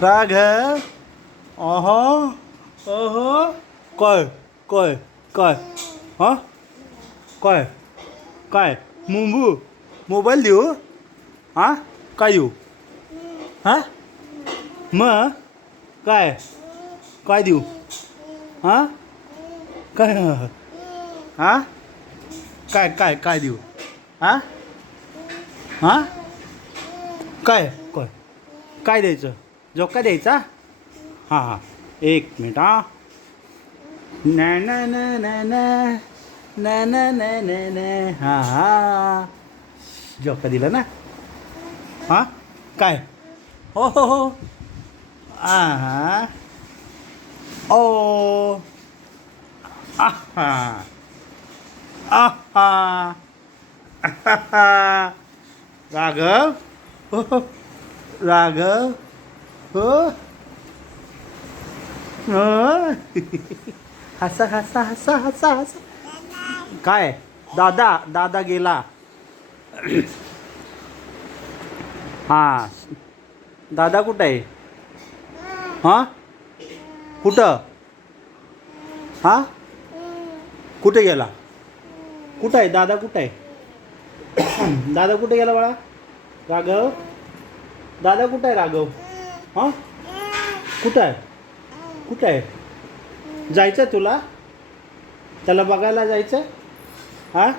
રાઘ ઓહો ઓહો coi coi coi hả? Coi coi mù mù. Mù bấy liu hả? Coi dù. Hả? Mơ coi coi điều hả? Coi hả? Coi coi coi điều hả? Hả? Coi coi coi đây rồi. जोका द्यायचा हां हां एक minute हां न हां हां जोका दिला ना हां काय हो हो हो हां हां ओ आहा आहा राघव राघव हो? हसा हसा हसा हसा हसा. काय? दादा दादा गेला. हा. दादा कुठं आहे? हां? कुठं? हां? कुठे गेला? कुठं आहे? दादा कुठं आहे? दादा कुठे गेला बाळा? राघव? दादा कुठं आहे राघव? हां? कुठं आहे? कुठं आहे? जायचं तुला? त्याला बघायला जायचं हां?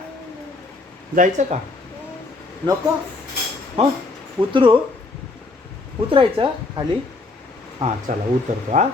जायचं का? नको? हां? उतरू? उतरायचं खाली? हां चला उतरतो हां.